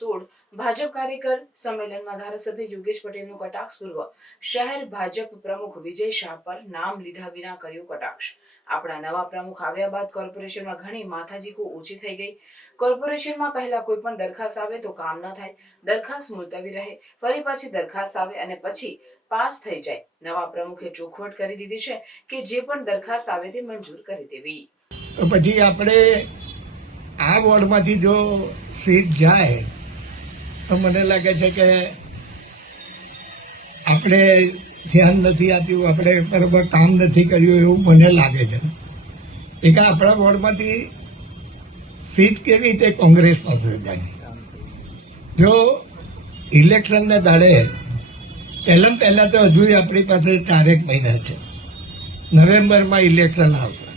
16 ભાજપ કાર્યકર સંમેલનમાં ધારાસભ્ય યોગેશ પટેલનો કટાક્ષપૂર્વક શહેર ભાજપ પ્રમુખ વિજય શાહ પર નામ લીધા વિના કર્યો કટાક્ષ। આપણા નવા પ્રમુખ આવ્યા બાદ કોર્પોરેશનમાં ઘણી માથાજીકો ઓછી થઈ ગઈ। કોર્પોરેશનમાં પહેલા કોઈ પણ દરખાસ્ત આવે તો કામ ન થાય, દરખાસ્ત મુલતવી રહે, ફરી પાછી દરખાસ્ત આવે અને પછી પાસ થઈ જાય। નવા પ્રમુખે ચોખવટ કરી દીધી છે કે જે પણ દરખાસ્ત આવે તે મંજૂર કરી દેવી। તો પછી આપણે આ વોર્ડમાંથી જો સીટ જાય તો મને લાગે છે કે આપણે ધ્યાન નથી આપ્યું, આપણે બરાબર કામ નથી કર્યું એવું મને લાગે છે। એક આપણા વોર્ડમાંથી સીટ કેવી રીતે કોંગ્રેસ પાસે જાય? જો ઇલેક્શનને દાડે પહેલાં તો હજુ આપણી પાસે 4 મહિના છે, નવેમ્બરમાં ઇલેક્શન આવશે।